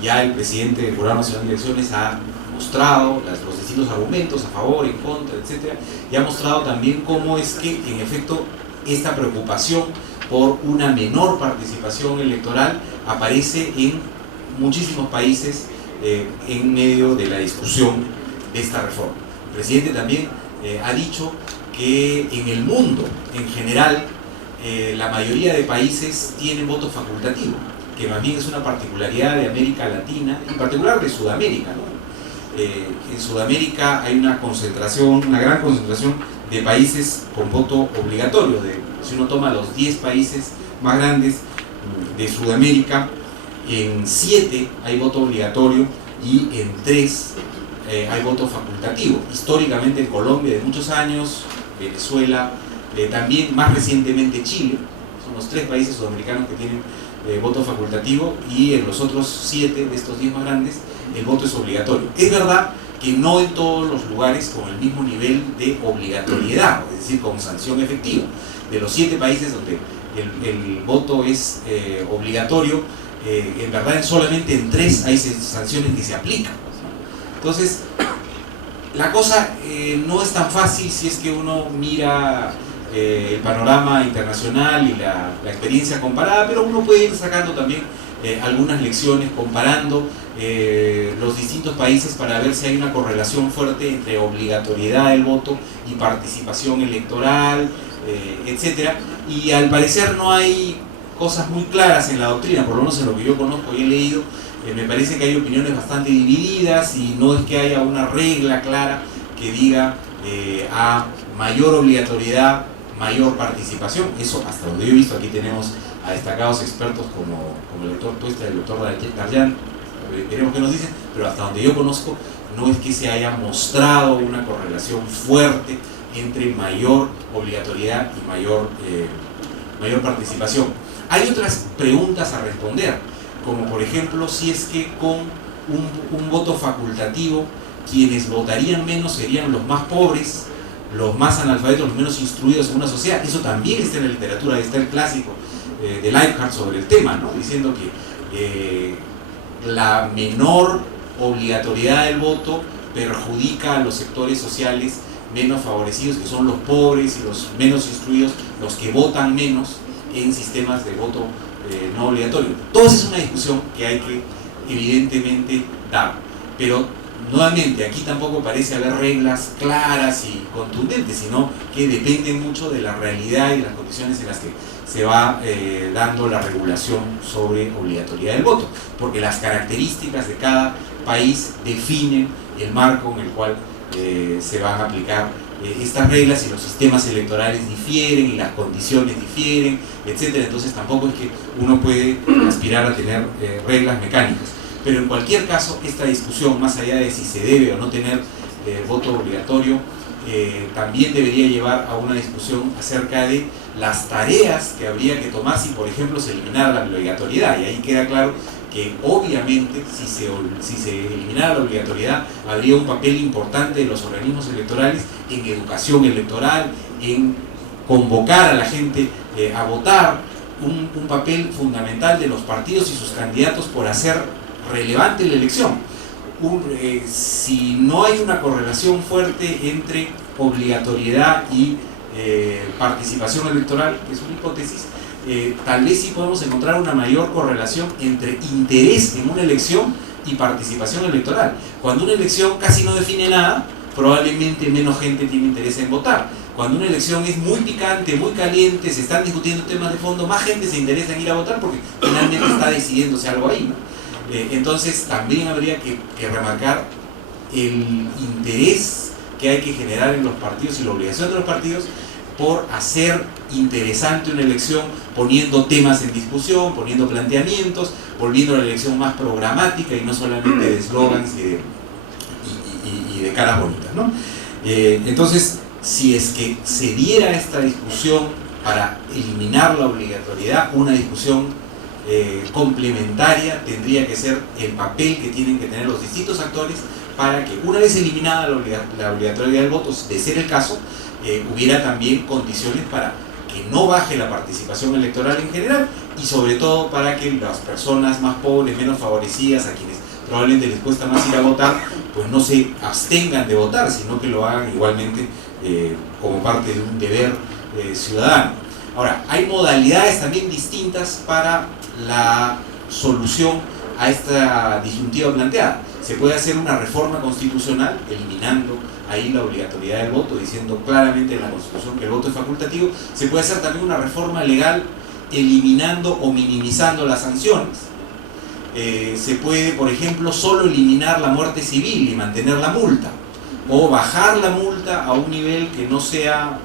Ya el presidente del Jurado Nacional de Elecciones ha mostrado los distintos argumentos a favor, en contra, etc. Y ha mostrado también cómo es que, en efecto, esta preocupación por una menor participación electoral aparece en muchísimos países en medio de la discusión de esta reforma. El presidente también ha dicho que en el mundo en general la mayoría de países tienen voto facultativo, que más bien es una particularidad de América Latina, en particular de Sudamérica, ¿no? En Sudamérica hay una gran concentración de países con voto obligatorio. Si uno toma los 10 países más grandes de Sudamérica, en 7 hay voto obligatorio y en 3 hay voto facultativo. Históricamente en Colombia de muchos años, Venezuela, también más recientemente Chile, son los 3 países sudamericanos que tienen voto facultativo, y en los otros 7 de estos 10 más grandes el voto es obligatorio. Es verdad que no en todos los lugares con el mismo nivel de obligatoriedad, es decir, con sanción efectiva. De los 7 países donde el voto es obligatorio, en verdad solamente en 3 hay sanciones que se aplican. Entonces, la cosa no es tan fácil si es que uno mira el panorama internacional y la experiencia comparada, pero uno puede ir sacando también algunas lecciones comparando los distintos países para ver si hay una correlación fuerte entre obligatoriedad del voto y participación electoral, etcétera. Y al parecer no hay cosas muy claras en la doctrina, por lo menos en lo que yo conozco y he leído. Me parece que hay opiniones bastante divididas y no es que haya una regla clara que diga a mayor obligatoriedad, mayor participación. Eso hasta donde yo he visto. Aquí tenemos a destacados expertos como el doctor Tuesta y el doctor Daryan, veremos qué nos dicen, pero hasta donde yo conozco no es que se haya mostrado una correlación fuerte entre mayor obligatoriedad y mayor participación. Hay otras preguntas a responder, como por ejemplo si es que con un voto facultativo quienes votarían menos serían los más pobres, los más analfabetos, los menos instruidos en una sociedad. Eso también está en la literatura, está el clásico de Leiphart sobre el tema, ¿no? Diciendo que la menor obligatoriedad del voto perjudica a los sectores sociales menos favorecidos, que son los pobres y los menos instruidos, los que votan menos en sistemas de voto no obligatorio. Todo eso es una discusión que hay que evidentemente dar, pero nuevamente aquí tampoco parece haber reglas claras y contundentes, sino que dependen mucho de la realidad y las condiciones en las que se va dando la regulación sobre obligatoriedad del voto, porque las características de cada país definen el marco en el cual se van a aplicar estas reglas, y los sistemas electorales difieren y las condiciones difieren, etcétera. Entonces tampoco es que uno puede aspirar a tener reglas mecánicas. Pero en cualquier caso, esta discusión, más allá de si se debe o no tener voto obligatorio, también debería llevar a una discusión acerca de las tareas que habría que tomar si, por ejemplo, se eliminara la obligatoriedad. Y ahí queda claro que obviamente si se eliminara la obligatoriedad habría un papel importante de los organismos electorales en educación electoral, en convocar a la gente a votar, un papel fundamental de los partidos y sus candidatos por hacer relevante la elección. Si no hay una correlación fuerte entre obligatoriedad y participación electoral, que es una hipótesis, tal vez sí podemos encontrar una mayor correlación entre interés en una elección y participación electoral. Cuando una elección casi no define nada, probablemente menos gente tiene interés en votar. Cuando una elección es muy picante, muy caliente, se están discutiendo temas de fondo, más gente se interesa en ir a votar porque finalmente está decidiéndose algo ahí, ¿no? Entonces también habría que remarcar el interés que hay que generar en los partidos y la obligación de los partidos por hacer interesante una elección, poniendo temas en discusión, poniendo planteamientos, volviendo la elección más programática y no solamente de eslogans y de caras bonitas, ¿no? Entonces, si es que se diera esta discusión para eliminar la obligatoriedad, una discusión complementaria tendría que ser el papel que tienen que tener los distintos actores para que, una vez eliminada la obligatoriedad del voto, de ser el caso, hubiera también condiciones para que no baje la participación electoral en general, y sobre todo para que las personas más pobres, menos favorecidas, a quienes probablemente les cuesta más ir a votar, pues no se abstengan de votar, sino que lo hagan igualmente como parte de un deber ciudadano. Ahora, hay modalidades también distintas para la solución a esta disyuntiva planteada. Se puede hacer una reforma constitucional eliminando ahí la obligatoriedad del voto, diciendo claramente en la Constitución que el voto es facultativo. Se puede hacer también una reforma legal eliminando o minimizando las sanciones. Se puede, por ejemplo, solo eliminar la muerte civil y mantener la multa, o bajar la multa a un nivel que no sea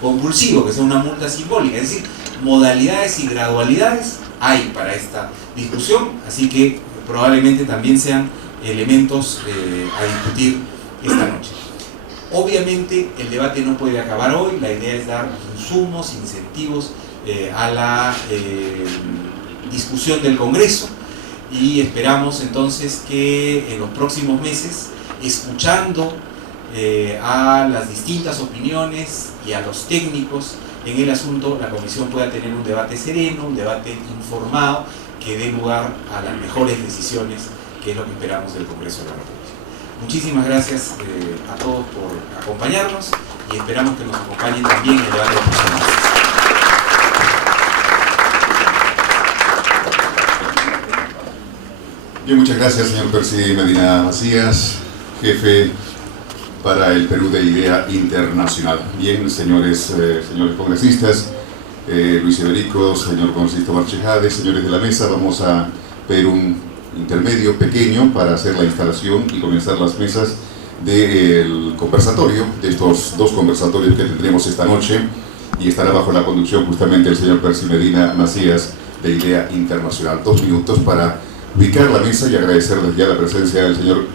compulsivo, que sea una multa simbólica. Es decir, modalidades y gradualidades hay para esta discusión, así que probablemente también sean elementos a discutir esta noche. Obviamente el debate no puede acabar hoy, la idea es dar insumos, incentivos a la discusión del Congreso, y esperamos entonces que en los próximos meses, escuchando a las distintas opiniones y a los técnicos en el asunto, la Comisión pueda tener un debate sereno, un debate informado, que dé lugar a las mejores decisiones, que es lo que esperamos del Congreso de la República. Muchísimas gracias a todos por acompañarnos, y esperamos que nos acompañen también en el debate de los próximos meses. Bien, muchas gracias, señor Percy Medina Macías, jefe para el Perú de Idea Internacional. Bien, señores congresistas, Luis Iberico, señor congresista Omar Chejade, señores de la mesa, vamos a pedir un intermedio pequeño para hacer la instalación y comenzar las mesas del conversatorio, de estos dos conversatorios que tendremos esta noche, y estará bajo la conducción justamente el señor Percy Medina Macías de Idea Internacional. 2 minutos para ubicar la mesa y agradecer desde ya la presencia del señor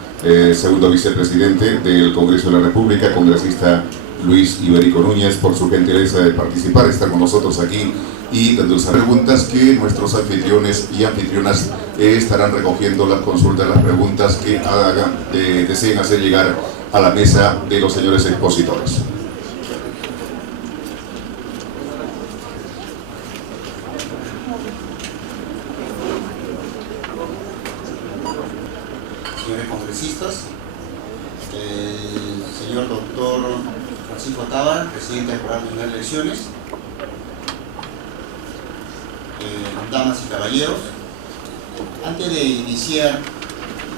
segundo vicepresidente del Congreso de la República, congresista Luis Iberico Núñez, por su gentileza de participar, estar con nosotros aquí y dando las preguntas que nuestros anfitriones y anfitrionas estarán recogiendo las consultas, las preguntas que deseen hacer llegar a la mesa de los señores expositores. Señores congresistas, señor doctor Francisco Tábara, presidente del Jurado Nacional de Elecciones, damas y caballeros, antes de iniciar,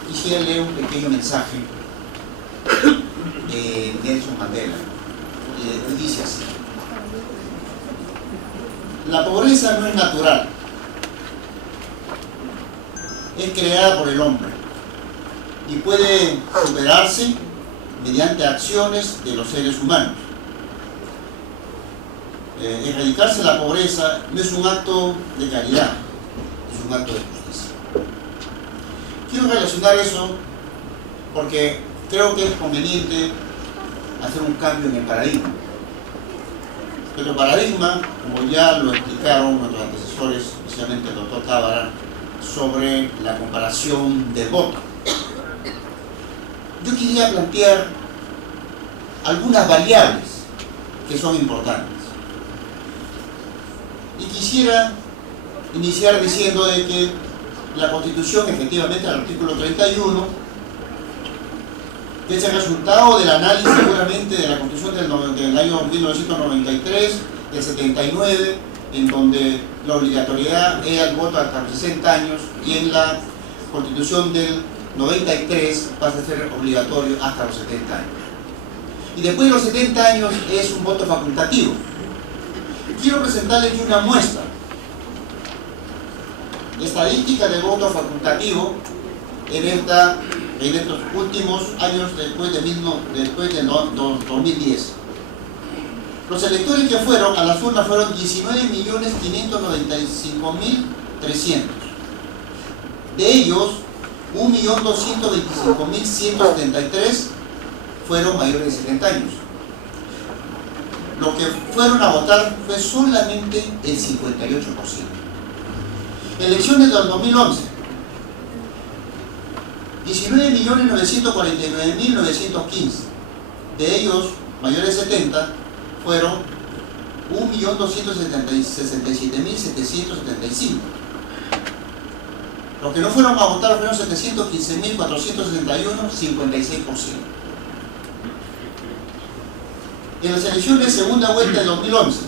quisiera leer un pequeño mensaje de Nelson Mandela, y dice así: la pobreza no es natural, es creada por el hombre y puede superarse mediante acciones de los seres humanos. Erradicarse la pobreza no es un acto de caridad, es un acto de justicia. Quiero relacionar eso porque creo que es conveniente hacer un cambio en el paradigma. Pero el paradigma, como ya lo explicaron nuestros antecesores, especialmente el doctor Tábara, sobre la comparación del voto. Yo quería plantear algunas variables que son importantes. Y quisiera iniciar diciendo de que la Constitución, efectivamente, el artículo 31, que es el resultado del análisis seguramente de la Constitución del año 1993, del 79, en donde la obligatoriedad era el voto hasta los 60 años, y en la Constitución del 93 pasa a ser obligatorio hasta los 70 años. Y después de los 70 años es un voto facultativo. Quiero presentarles una muestra estadística de voto facultativo en estos últimos años después de 2010. Los electores que fueron a las urnas fueron 19.595.300. De ellos, 1.225.173 fueron mayores de 70 años. Los que fueron a votar fue solamente el 58%. Elecciones del 2011. 19.949.915. De ellos, mayores de 70, fueron 1.267.775. Los que no fueron a votar fueron 715.461, 56%. En las elecciones de segunda vuelta del 2011,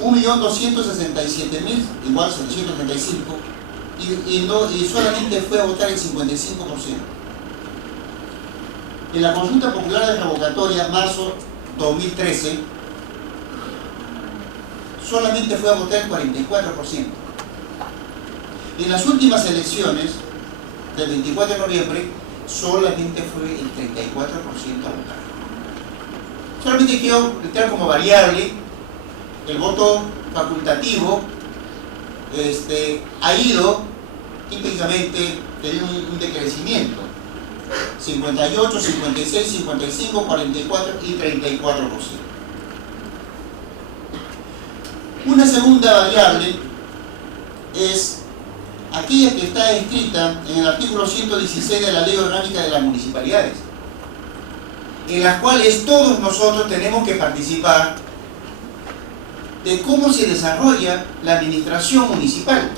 1.267.000, igual 735, y solamente fue a votar el 55%. En la consulta popular de revocatoria, marzo 2013, solamente fue a votar el 44%. En las últimas elecciones, del 24 de noviembre, solamente fue el 34% a votar. Solamente quiero entrar como variable el voto facultativo. Ha ido típicamente teniendo un decrecimiento: 58, 56, 55, 44 y 34%. Una segunda variable es aquella que está escrita en el artículo 116 de la Ley Orgánica de las Municipalidades, en las cuales todos nosotros tenemos que participar de cómo se desarrolla la administración municipal,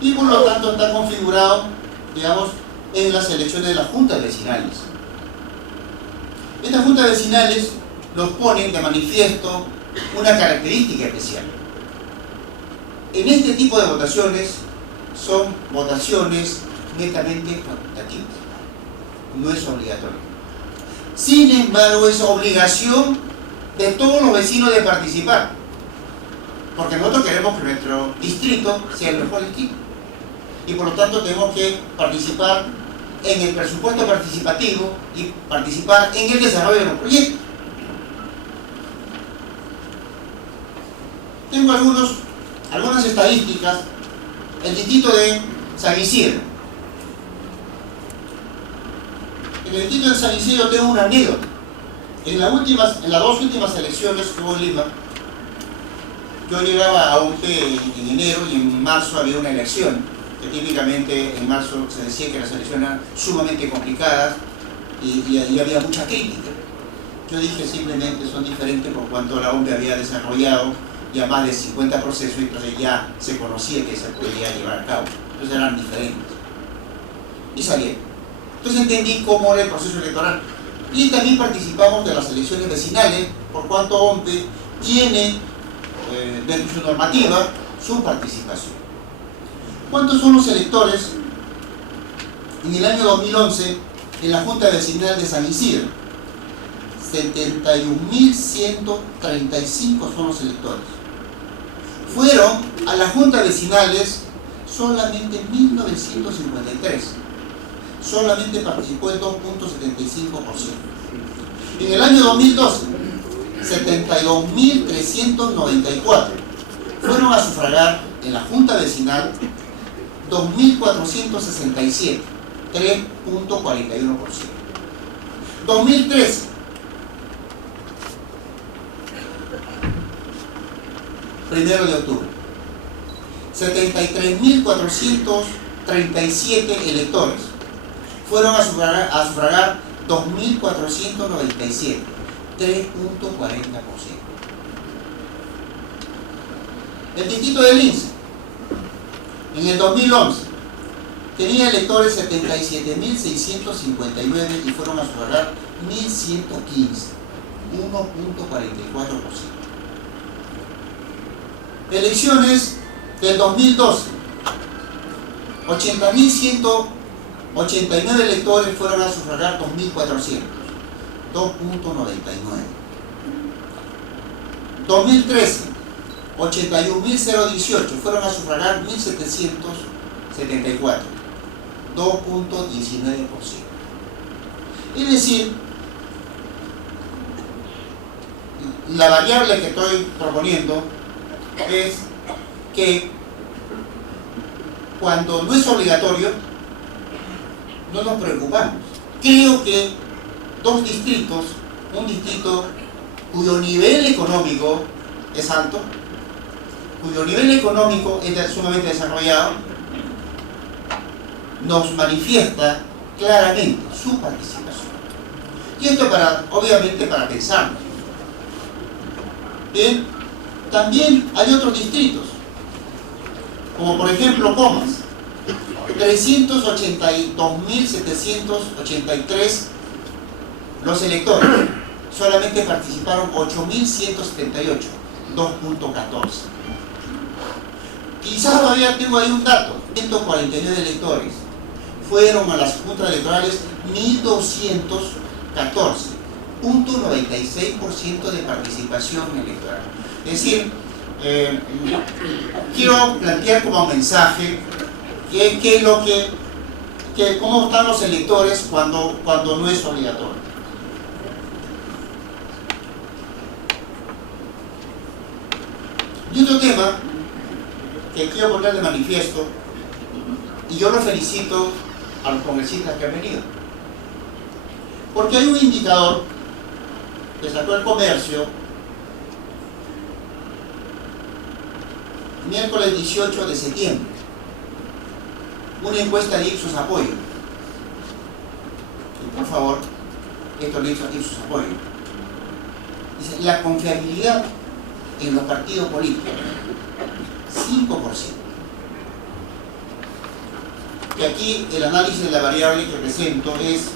y por lo tanto está configurado, digamos, en las elecciones de las juntas vecinales. Estas juntas vecinales nos ponen de manifiesto una característica especial. En este tipo de votaciones son votaciones netamente facultativas, no es obligatorio. Sin embargo, es obligación de todos los vecinos de participar, porque nosotros queremos que nuestro distrito sea el mejor distrito, y por lo tanto tenemos que participar en el presupuesto participativo y participar en el desarrollo de los proyectos. Tengo algunas estadísticas. El distrito de San Isidro. En el distrito de San Isidro tengo una anécdota. En las dos últimas elecciones que hubo en Lima, yo llegaba a UNPE en enero y en marzo había una elección, que típicamente en marzo se decía que las elecciones eran sumamente complicadas y había mucha crítica. Yo dije simplemente son diferentes por cuanto la UNPE había desarrollado ya más de 50 procesos, y entonces ya se conocía que se podía llevar a cabo. Entonces eran diferentes. Y salieron. Entonces entendí cómo era el proceso electoral. Y también participamos de las elecciones vecinales, por cuanto OMPE tiene, dentro de su normativa, su participación. ¿Cuántos son los electores en el año 2011 en la Junta Vecinal de San Isidro? 71.135 son los electores. Fueron a las juntas vecinales solamente 1.953. Solamente participó el 2.75%. En el año 2012, 72.394 fueron a sufragar en la junta vecinal 2.467, 3.41%. 2013, primero de octubre, 73.437 electores fueron a sufragar 2.497, 3.40%. El distrito de Lince, en el 2011, tenía electores 77.659 y fueron a sufragar 1.115, 1.44%. Elecciones del 2012, 80.189 electores fueron a sufragar 2.400, 2.99. 2013, 81.018 fueron a sufragar 1.774, 2.19%. Es decir, la variable que estoy proponiendo es que cuando no es obligatorio no nos preocupamos. Creo que dos distritos, un distrito cuyo nivel económico es alto, cuyo nivel económico es sumamente desarrollado, nos manifiesta claramente su participación. Y esto obviamente para pensarlo. Bien. También hay otros distritos, como por ejemplo Comas, 382.783 los electores, solamente participaron 8.178, 2.14. Quizás todavía tengo ahí un dato, 149 electores. Fueron a las juntas electorales 1.214, 0.96% de participación electoral. Es decir, quiero plantear como mensaje cómo están los electores cuando no es obligatorio. Y otro tema que quiero poner de manifiesto, y yo lo felicito a los congresistas que han venido, porque hay un indicador que sacó el Comercio miércoles 18 de septiembre, una encuesta de Ipsos Apoyo. Y por favor, esto lo Ipsos Apoyo. Dice, la confiabilidad en los partidos políticos, 5%. Y aquí el análisis de la variable que presento es: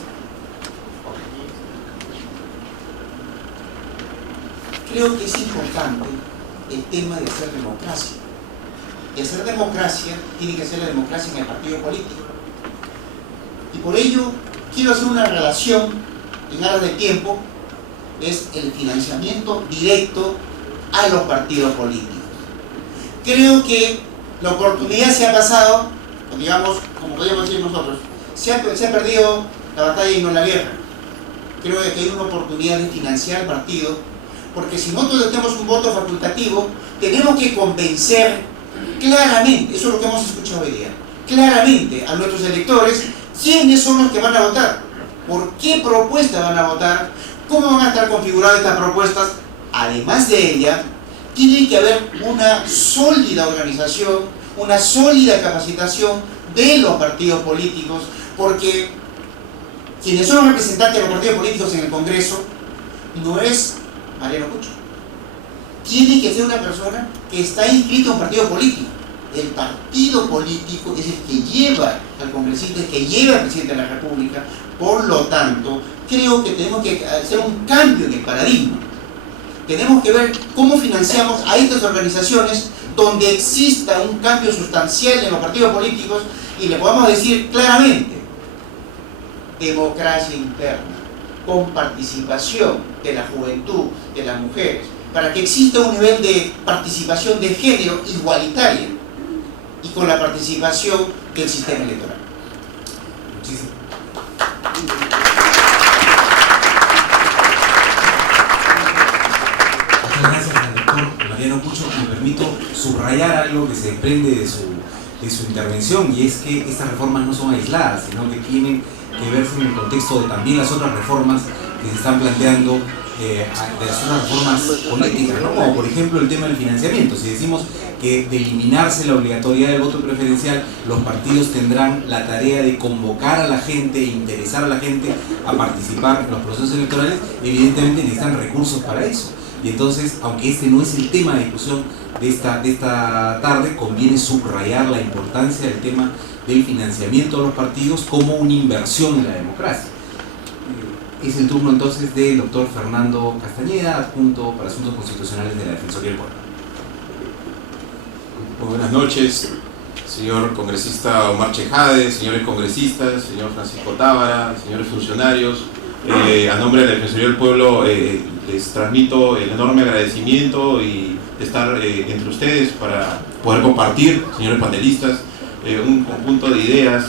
creo que es importante el tema de hacer democracia. Y hacer democracia tiene que ser la democracia en el partido político. Y por ello quiero hacer una relación en aras de tiempo, es el financiamiento directo a los partidos políticos. Creo que la oportunidad se ha pasado, digamos, como podríamos decir nosotros, se ha perdido la batalla y no la guerra. Creo que hay una oportunidad de financiar el partido, porque si nosotros tenemos un voto facultativo, tenemos que convencer claramente, eso es lo que hemos escuchado hoy día, claramente a nuestros electores quiénes son los que van a votar, por qué propuesta van a votar, cómo van a estar configuradas estas propuestas. Además de ella, tiene que haber una sólida organización, una sólida capacitación de los partidos políticos, porque quienes son los representantes de los partidos políticos en el Congreso no es Mariano Cucho. Tiene que ser una persona que está inscrita en un partido político. El partido político es el que lleva al congresista, el que lleva al presidente de la República. Por lo tanto, creo que tenemos que hacer un cambio en el paradigma. Tenemos que ver cómo financiamos a estas organizaciones donde exista un cambio sustancial en los partidos políticos y le podamos decir claramente: democracia interna, con participación de la juventud, de las mujeres, para que exista un nivel de participación de género igualitaria y con la participación del sistema electoral. Muchísimas gracias al doctor Mariano Cucho. Me permito subrayar algo que se desprende de su intervención, y es que estas reformas no son aisladas, sino que tienen que verse en el contexto de también las otras reformas que se están planteando, de las otras reformas políticas, ¿no? Como por ejemplo el tema del financiamiento. Si decimos que de eliminarse la obligatoriedad del voto preferencial, los partidos tendrán la tarea de convocar a la gente e interesar a la gente a participar en los procesos electorales, evidentemente necesitan recursos para eso. Y entonces, aunque este no es el tema de discusión de esta tarde, conviene subrayar la importancia del tema del financiamiento de los partidos como una inversión en la democracia. Es el turno entonces del doctor Fernando Castañeda, adjunto para Asuntos Constitucionales de la Defensoría del Pueblo. Muy buenas noches, señor congresista Omar Chejade, señores congresistas, señor Francisco Tábara, señores funcionarios. A nombre de la Defensoría del Pueblo les transmito el enorme agradecimiento y de estar entre ustedes para poder compartir, señores panelistas, un conjunto de ideas,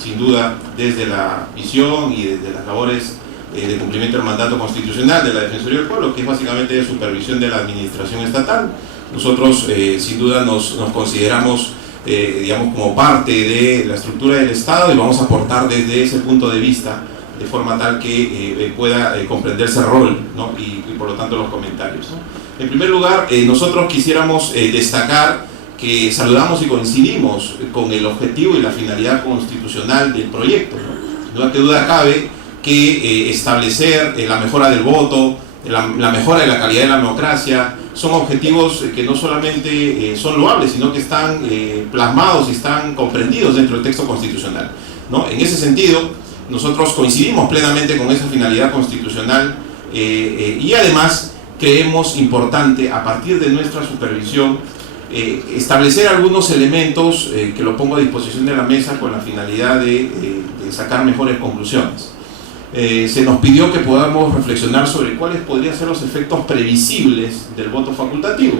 sin duda, desde la visión y desde las labores de cumplimiento del mandato constitucional de la Defensoría del Pueblo, que es básicamente de supervisión de la administración estatal. Nosotros, sin duda, nos consideramos, digamos, como parte de la estructura del Estado, y vamos a aportar desde ese punto de vista, de forma tal que pueda comprenderse el rol, ¿no? y por lo tanto los comentarios, ¿no? En primer lugar, nosotros quisiéramos destacar que saludamos y coincidimos con el objetivo y la finalidad constitucional del proyecto, ¿no? No hay duda cabe que establecer la mejora del voto, la mejora de la calidad de la democracia, son objetivos que no solamente son loables, sino que están plasmados y están comprendidos dentro del texto constitucional, ¿no? En ese sentido, nosotros coincidimos plenamente con esa finalidad constitucional y además creemos importante, a partir de nuestra supervisión, establecer algunos elementos que lo pongo a disposición de la mesa con la finalidad de sacar mejores conclusiones. Se nos pidió que podamos reflexionar sobre cuáles podrían ser los efectos previsibles del voto facultativo.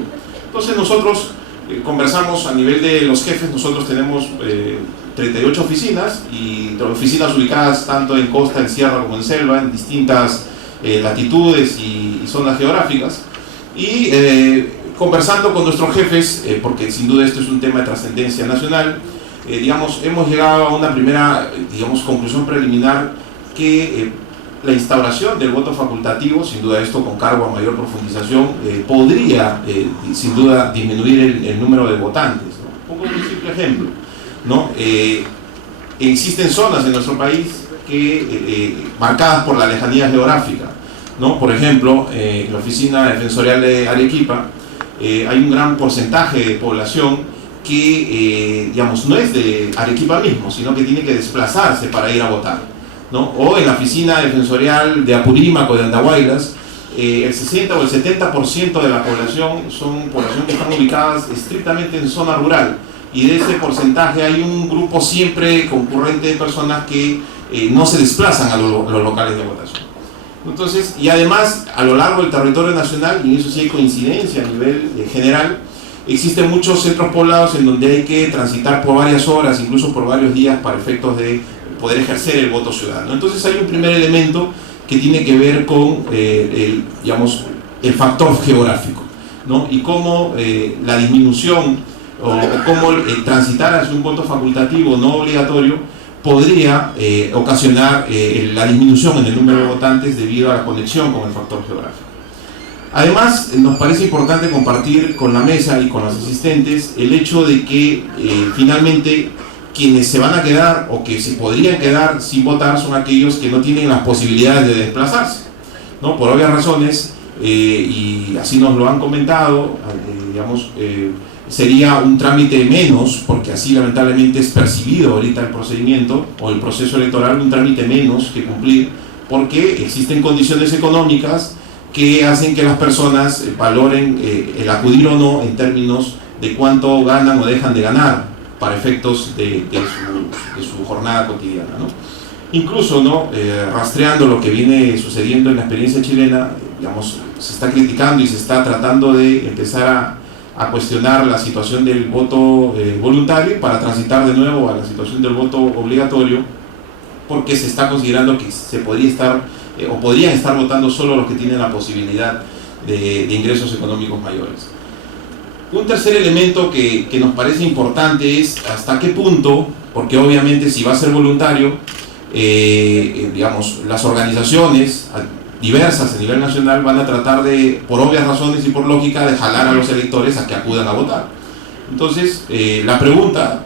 Entonces nosotros conversamos a nivel de los jefes. Nosotros tenemos 38 oficinas, y oficinas ubicadas tanto en costa, en sierra como en selva, en distintas latitudes y zonas geográficas, y conversando con nuestros jefes, porque sin duda esto es un tema de trascendencia nacional, digamos, hemos llegado a una primera, digamos, conclusión preliminar que la instauración del voto facultativo, sin duda esto con cargo a mayor profundización, podría sin duda disminuir el número de votantes, ¿no? Pongo un simple ejemplo, ¿no? Existen zonas en nuestro país marcadas por la lejanía geográfica, ¿no? Por ejemplo, en la oficina defensorial de Arequipa hay un gran porcentaje de población que digamos, no es de Arequipa mismo, sino que tiene que desplazarse para ir a votar, ¿no? O en la oficina defensorial de Apurímac o de Andahuaylas, el 60 o el 70% de la población son población que están ubicadas estrictamente en zona rural, y de ese porcentaje hay un grupo siempre concurrente de personas que no se desplazan a los locales de votación. Entonces, y además, a lo largo del territorio nacional, y en eso sí hay coincidencia a nivel general, existen muchos centros poblados en donde hay que transitar por varias horas, incluso por varios días, para efectos de poder ejercer el voto ciudadano. Entonces hay un primer elemento que tiene que ver con digamos, el factor geográfico, ¿no? Y cómo la disminución o cómo transitar hacia un voto facultativo no obligatorio podría ocasionar la disminución en el número de votantes debido a la conexión con el factor geográfico. Además, nos parece importante compartir con la mesa y con los asistentes el hecho de que finalmente quienes se van a quedar o que se podrían quedar sin votar son aquellos que no tienen las posibilidades de desplazarse, ¿no? Por obvias razones, y así nos lo han comentado, digamos, sería un trámite menos, porque así lamentablemente es percibido ahorita el procedimiento o el proceso electoral, un trámite menos que cumplir, porque existen condiciones económicas que hacen que las personas valoren el acudir o no en términos de cuánto ganan o dejan de ganar para efectos de su jornada cotidiana, ¿no? Incluso, ¿no? Rastreando lo que viene sucediendo en la experiencia chilena, digamos, se está criticando y se está tratando de empezar a cuestionar la situación del voto voluntario para transitar de nuevo a la situación del voto obligatorio, porque se está considerando que se podría estar o podrían estar votando solo los que tienen la posibilidad de ingresos económicos mayores. Un tercer elemento que nos parece importante es hasta qué punto, porque obviamente si va a ser voluntario, digamos, las organizaciones diversas a nivel nacional van a tratar de, por obvias razones y por lógica, de jalar a los electores a que acudan a votar. Entonces, la pregunta